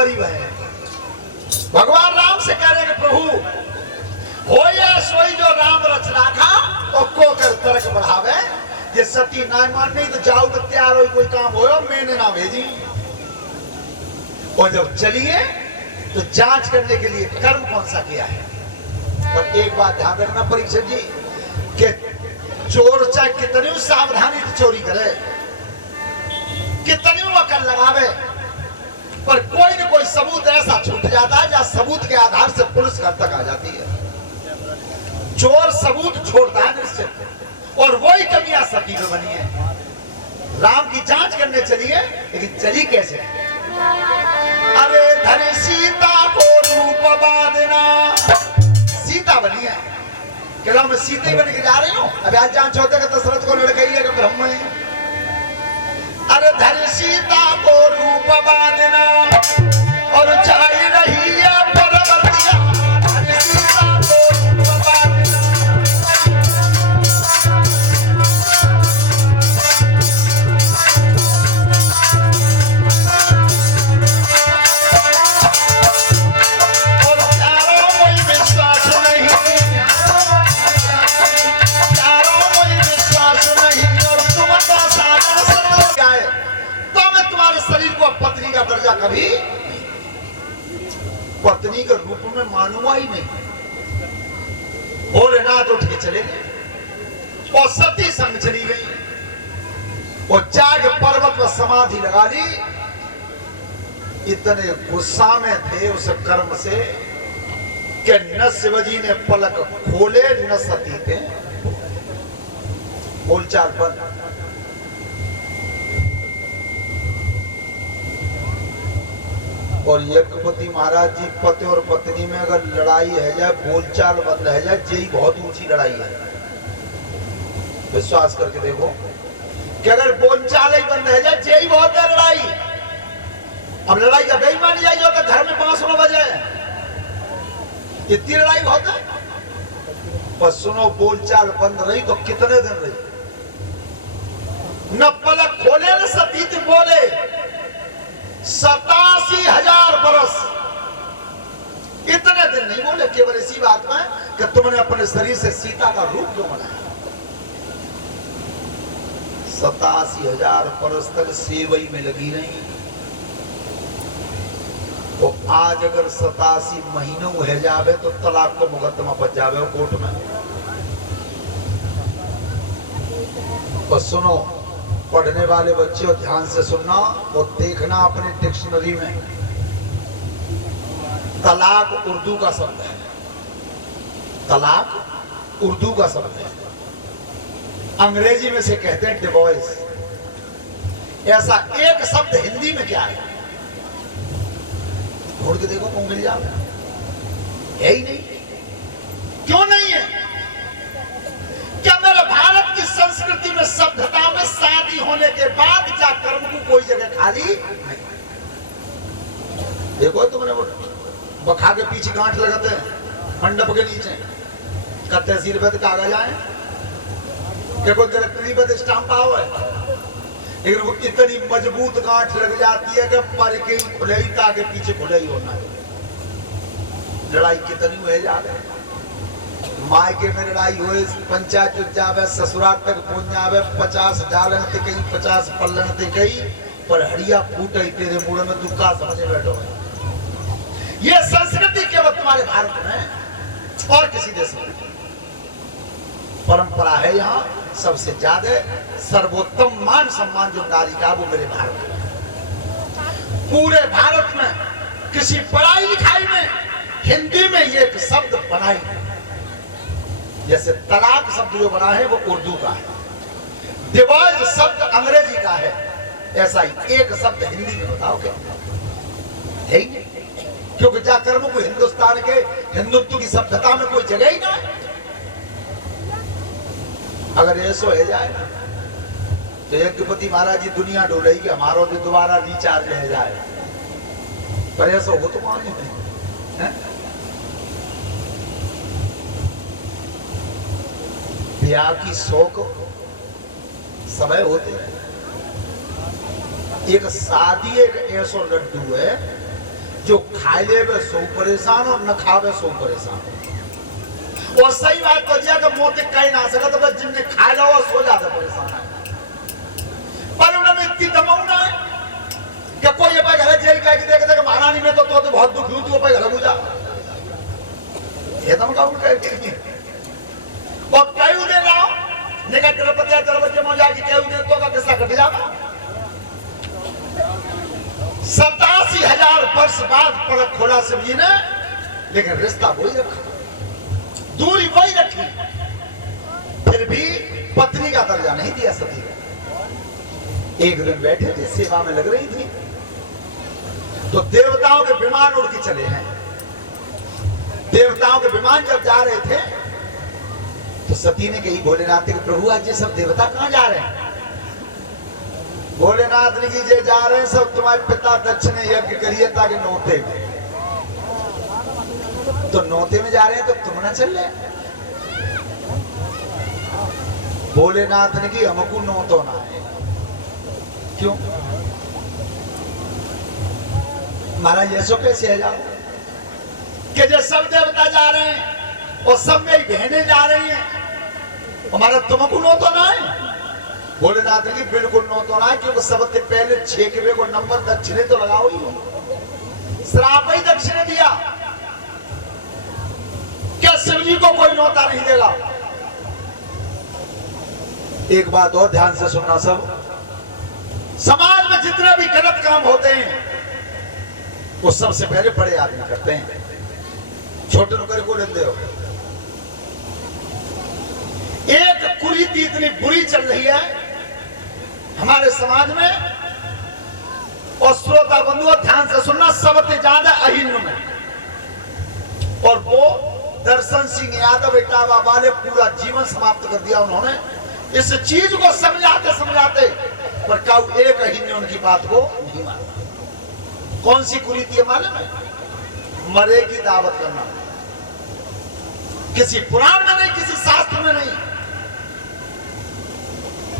बरी है। भगवान राम से कह रहे कि प्रभु हो ये सोई जो राम रच राखा तो को कर तर्क बढ़ावे, ये सती ना मान नहीं तो जाओ तो तैयार हो, कोई काम हो मैंने ना भेजी। और जब चलिए तो जांच करने के लिए कर्म कौन सा किया है। और एक बात ध्यान रखना परीक्षक जी कि चोर चाहे कितनी सावधानी से चोरी करे, कितनी वकल लगावे, पर कोई न कोई सबूत ऐसा छूट जाता है जहां सबूत के आधार से पुलिस घर तक आ जाती है। चोर सबूत छोड़ता है निश्चित, और वही कमियां सती में बनी है। राम की जांच करने चलिए, लेकिन चली कैसे? अरे धरे सीता को रूप बांधना, सीता बनी है। क्या मैं सीते बन के जा रही हूँ? अब आज जांच होते कि दशरथ को लड़कई है कि ब्रह्म है। अरे धरे सीता को रूप बांधना और चाहे रही है परवतिया, धरे सीता को रूप बांधना। पत्नी का दर्जा कभी पत्नी के रूप में मानूंगा ही नहीं। भोलेनाथ उठ के चले गए और सती संग चली गई और जाके पर्वत पर समाधि लगा ली। इतने गुस्सा में थे उस कर्म से कि न शिवजी ने पलक खोले न सती थे। बोलचाल पर और यज्ञपति महाराज जी पति और पत्नी में अगर लड़ाई है जाए, बोलचाल बंद है जाए, यही बहुत ऊंची लड़ाई है। विश्वास करके देखो कि अगर बोलचाल ही बंद है जाए, यही बहुत है लड़ाई। अब लड़ाई का नहीं मानी जाएगी तो घर में 5 बजे इतनी लड़ाई बहुत है। पर सुनो, बोलचाल बंद रही तो कितने दिन रही? न पलक खोले न सती बोले। 87,000 बरस इतने दिन नहीं बोले। केवल इसी बात में कि तुमने अपने शरीर से सीता का रूप क्यों बनाया। 87,000 बरस तक सेवई में लगी रही। तो आज अगर 87 महीनों है जावे तो तलाक को मुकदमा बच जावे कोर्ट में। और सुनो, पढ़ने वाले बच्चों ध्यान से सुनना और देखना अपने डिक्शनरी में। तलाक उर्दू का शब्द है। तलाक उर्दू का शब्द है। अंग्रेजी में से कहते हैं डिवोर्स। ऐसा एक शब्द हिंदी में क्या है? ढूंढ के देखो, कौन मिल जाए? है ही नहीं। क्यों नहीं है? क्या मेरे भारत की संस्कृति में, सभ्यता में शादी होने के बाद क्या कर्म को कोई जगह खाली नहीं? देखो तुमने वो बखा के पीछे गांठ लगाते हैं मंडप के नीचे का तहसील पे कागज आए क्या कोई कलेक्टरी पे स्टाम्प आओ है, लेकिन वो इतनी मजबूत गांठ लग जाती है कि पर के खुले ही ताके पीछे खुले ही होना है। लड़ाई कितनी हुए जा रहे, मायके में लड़ाई हुए, पंचायत चुप जावे, ससुराल तक पहुंच जावे, 50 डालन थे कहीं, 50 पल्लन थे कहीं, पर हड़िया फूट ही तेरे मुड़ में दुखा समझे बैठो। ये संस्कृति केवल तुम्हारे भारत में और किसी देश में परंपरा है। यहाँ सबसे ज्यादा सर्वोत्तम मान सम्मान जो नारी का वो मेरे भारत में। पूरे भारत में किसी पढ़ाई लिखाई में हिंदी में ये एक शब्द बना ही, जैसे तलाक शब्द जो बना है वो उर्दू का है, डिवोर्स शब्द अंग्रेजी का है, ऐसा ही एक शब्द हिंदी में बताओ क्या है? क्योंकि जा कर्म को हिंदुस्तान के हिंदुत्व की सभ्यता में कोई जगह ही ना है। अगर ऐसा हो जाए ना तो यज्ञपति महाराज जी दुनिया डोलेगी, हमारा जो दोबारा रिचार्ज रह जाए, पर ऐसा हो तो माने नहीं। ब्याह की शौक समय होते हैं। एक शादी एक ऐसा लड्डू है जो खाए लेवे सो परेशान और न खावे सो परेशान। और सही बात तो जे अगर मोते कह ना सकत तो जिनने खाए लो सो ज्यादा परेशान है। पर उन्होंने इतनी दमाऊ ना है कि कोई ये घर जेल कह के देखे कि महारानी में तो बहुत दुखी हूं, तू पे घर बुझा ये तुम का उनका और कई दे लाओ निका तिरुपति दरवाजे में जाके कई दे तो का किस्सा कट जाएगा। 87,000 वर्ष बाद पलक खोला शिवजी ने, लेकिन रिश्ता वही रखा, दूरी वही रखी, फिर भी पत्नी का दर्जा नहीं दिया सती को। एक दिन बैठे थे, सेवा में लग रही थी, तो देवताओं के विमान उड़ के चले हैं। देवताओं के विमान जब जा रहे थे तो सती ने कही भोलेनाथ के प्रभु आज ये सब देवता कहां जा रहे हैं? भोलेनाथ ने की जे जा रहे हैं सब तुम्हारे पिता दक्ष ने यज्ञ करिए ताकि नौते में, तो नौते में जा रहे हैं तो तुम ना चल रहे। भोलेनाथ ने की हमको नौतो ना है। क्यों? महाराज ऐसो कैसे है जाओ कि जो सब देवता जा रहे हैं और सब मेरी बहनें जा रही हैं, हमारा तुमको नो तो ना है? भोलेनाथ की बिल्कुल नो तो ना है, क्योंकि सबसे पहले 6 को नंबर दक्षिणे तो लगाओ ही, श्राप ही दक्षिणे दिया। क्या शिवजी को कोई नोता नहीं देगा? एक बात और ध्यान से सुनना सब, समाज में जितने भी गलत काम होते हैं वो सबसे पहले बड़े आदमी करते हैं, छोटे नौकर को लेते हो। एक कुरीति इतनी बुरी चल रही है हमारे समाज में, और श्रोता बंधुओं ध्यान से सुनना, सबसे ज्यादा अहिन्द में, और वो दर्शन सिंह यादव इटावा वाले पूरा जीवन समाप्त कर दिया उन्होंने इस चीज को समझाते समझाते, पर काऊ एक अहिन्द ने उनकी बात को नहीं माना। कौन सी कुरीति है मालूम है? मरे की दावत करना, किसी पुराण में नहीं, किसी शास्त्र में नहीं।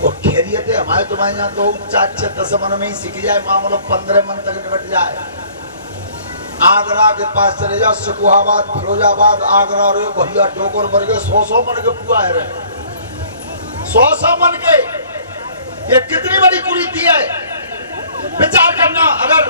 और खैरियत है हमारे तुम्हारे यहाँ तो 4-10 मन में ही सीख जाए, मामलो 15 मन तक निपट जाए। आगरा के पास चले जाओ, सिकुहाबाद, फिरोजाबाद, आगरा, रे भैया टोकर मर गए, 100 मन के पुआ है, 100 मन के। ये कितनी बड़ी कुरीति है, विचार करना। अगर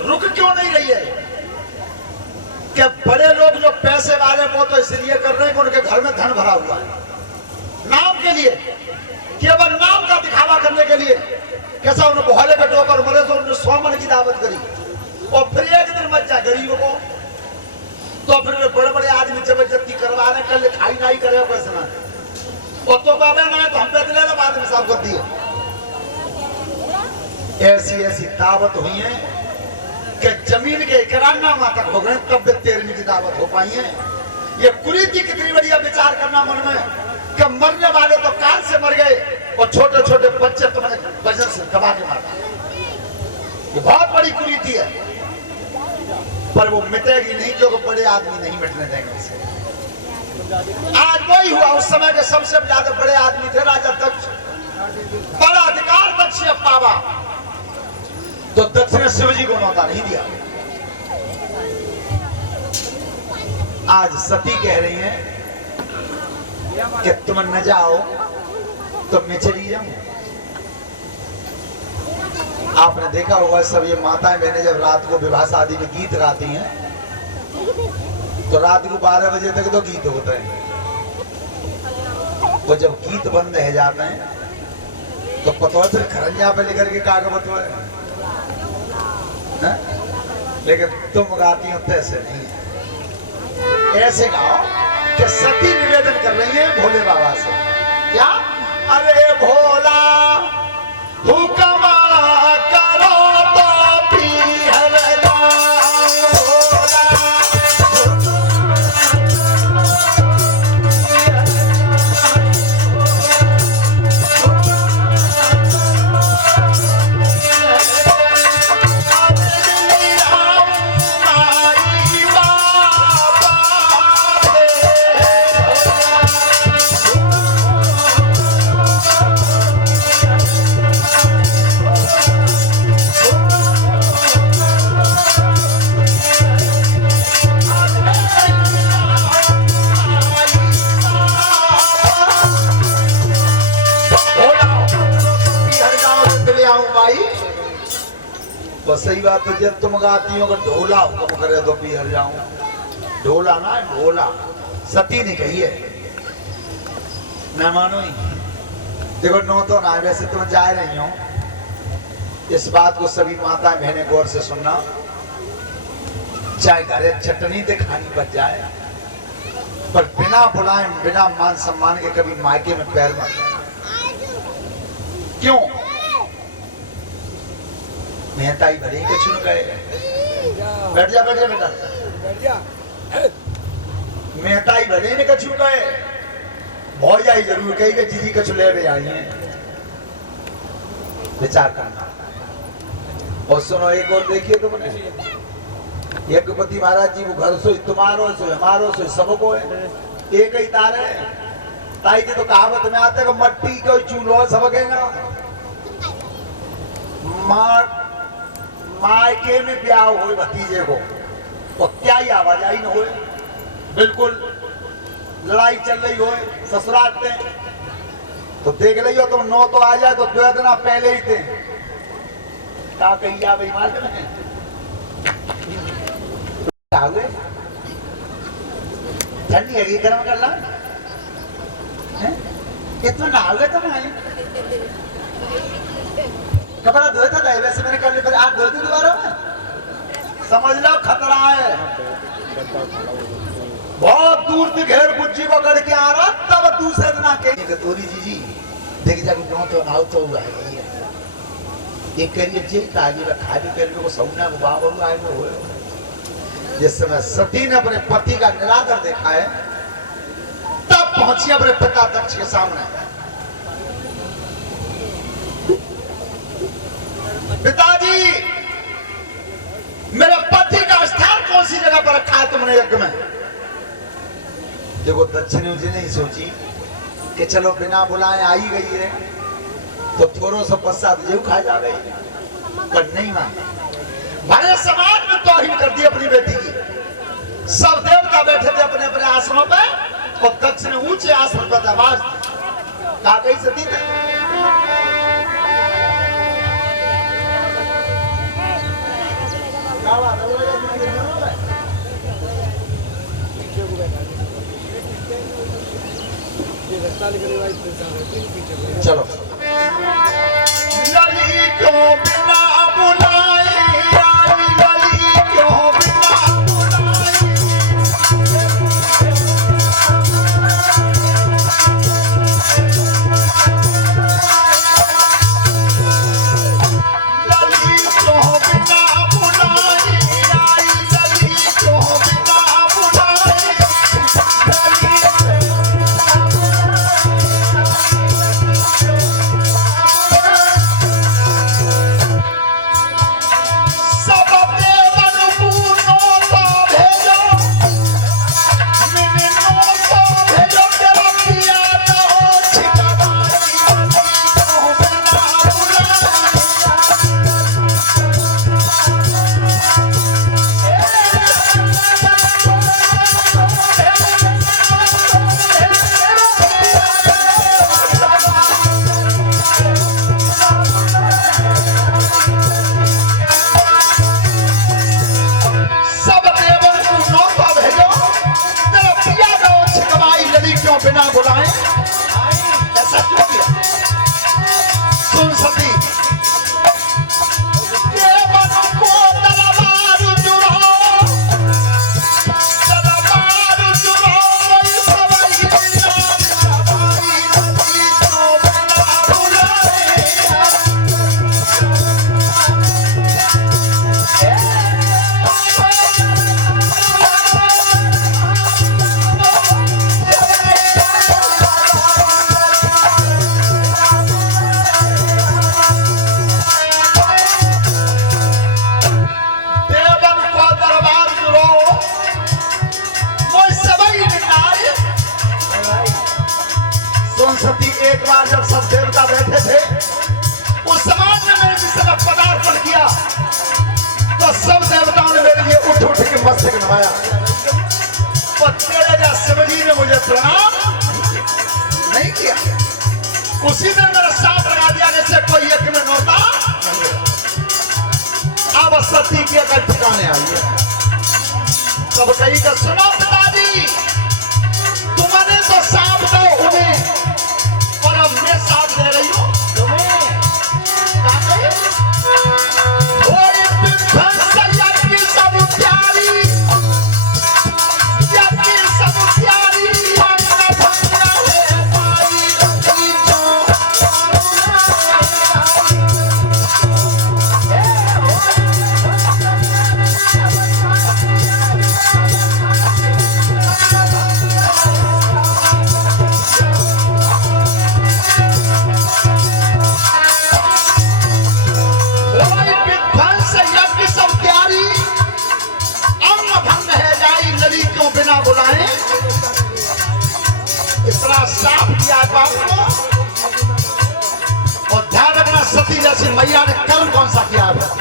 रुक क्यों नहीं रही है कि बड़े लोग जो पैसे वाले वो तो इसलिए कर रहे हैं कि उनके घर में धन भरा हुआ है, नाम के लिए, केवल नाम का दिखावा करने के लिए। कैसा उन्होंने भोले के टोकर मरे तो उन्होंने 100 मन की दावत करी, और फिर एक दिन मच जा गरीबों को, तो फिर वे बड़े बड़े आदमी जबरदस्ती करवा रहे, कल खाई नहीं करे पैसे ना, और तो बाबा ना तो हम पे दिले बाद में साफ कर दिए। ऐसी ऐसी दावत हुई है कि जमीन के 91 तक हो गए, तब 13वीं की दावत हो पाई है। ये कुरीति कितनी बड़ी है, विचार करना मन में कि मरने वाले तो काल से मर गए और छोटे छोटे बच्चे तुम्हें वजन से दबा के मारा। ये बहुत बड़ी कुरीति है, पर वो मिटेगी नहीं जो बड़े आदमी नहीं मिटने देंगे इसे। आज वही हुआ, उस समय के सबसे ज्यादा बड़े आदमी थे राजा दक्ष, बड़ा अधिकार दक्ष ने पावा, तो दक्ष ने शिवजी को न्योता नहीं दिया। आज सती कह रही हैं कि तुम न जाओ तो मैं चली जाऊं। आपने देखा होगा सब ये माताएं बहनें जब रात को विवाह शादी में गीत गाती हैं तो रात को 12 बजे तक तो गीत होते हैं, वो जब गीत बंद रह जाते हैं तो पतोर फिर खरंजा पे लेकर के कागज है। लेकिन तुम गाती हो तो ऐसे नहीं, ऐसे गाओ कि सती निवेदन कर रही है भोले बाबा से, क्या? अरे भोला हुक्म करो तो पीहर बस सही बात है। जब तुम गाती हो ढोला हुक्म करे तो पिहर जाऊं। ढोला ना ढोला, सती ने कही है, मैं मानो ही। देखो नो तो ना, वैसे तुम जा रही हो, इस बात को सभी माता बहनें गौर से सुनना। चाहे घरे चटनी ते खानी बच जाए, पर बिना बुलाए बिना मान सम्मान के कभी मायके में पैर मत। क्यों? मेहताई भले के चुन गए। बैठ जा बेटा, मेहताई भले ने कछु गए, बहुत आई जरूर कही कि जीजी कछु ले भी आई है। विचार करना। और सुनो एक और देखिए तुमने, यज्ञपति महाराज जी वो घर सो तुम्हारो सो हमारो सो सबको है, एक ही तार है। ताई जी तो कहावत में आते हैं मट्टी कोई चूल्हो सबकेगा। मायके में ब्याह हो भतीजे को और क्या ही आवाजाही न हो, बिल्कुल लड़ाई चल रही हो ससुराल में, तो देख रही हो तुम नो तो आ जाए तो 2 दिन पहले ही थे क्या कही आ भाई मालूम है ठंडी है गर्म कर ला कितना नहाओगे तुम? कपड़ा धोए था वैसे मैंने कर लिया, आप धोते दोबारा समझ लो खतरा है। बहुत दूर से घेर बुच्ची पकड़ के आ रहा, तब दूसरे दिन आके कतोरी जी देख जाके गाँव तो नाव तो हुआ है ये करिए जे ताजी रखा भी कर को सौना को बाबा आए वो हो। जिस समय सती ने अपने पति का निरादर देखा है, तब पहुंची अपने पिता दक्ष के सामने। पिताजी, मेरे पति का स्थान कौन सी जगह पर रखा है तुमने यज्ञ में? देखो दक्षिणी जी ने सोची कि चलो बिना बुलाए आई गई है तो थोड़ा सा पश्चात जीव खा जा गई, पर नहीं माना। बड़े समाज में तौहीन कर दी अपनी बेटी की। सब देवता बैठे थे अपने अपने आसनों पे और दक्ष ने ऊंचे आसन पर आवाज कहा गई सती ने चलो लली क्यों बिना बुलाए आई, लली क्यों बिना बुलाए, लली क्यों बिना बुलाए आई, लली क्यों बिना बुलाए, बिना बुलाए ऐसा क्यों किया? सुन सती, देवन को दरबार जुड़ाओ, दरबार जुड़ाओ, सवाई सवाई नदी को बिना बुलाए। सती एक बार जब सब देवता बैठे थे उस समाज में मैंने जिस तरह पदार्पण किया तो सब देवताओं ने मेरे लिए उठ उठ के मस्तक नवाया और तेरे जा शिवजी ने मुझे प्रणाम नहीं किया। उसी ने मेरा साथ लगा दिया जैसे कोई यज्ञ में नौता। अब सती के अगर ठिकाने आई है। तब कही का सुनो पिताजी, तुमने तो सांप दो उन्हें और अब मैं सांप दे रही हूँ तुम्हें। क्या कहे? कोई विध्वंस यज्ञ सब प्यारी, यज्ञ सब प्यारी भंग भंग है पाई बुलाए। इतना साफ किया बाप को। और ध्यान रखना, सती जैसी मैया ने कर्म कौन सा किया है?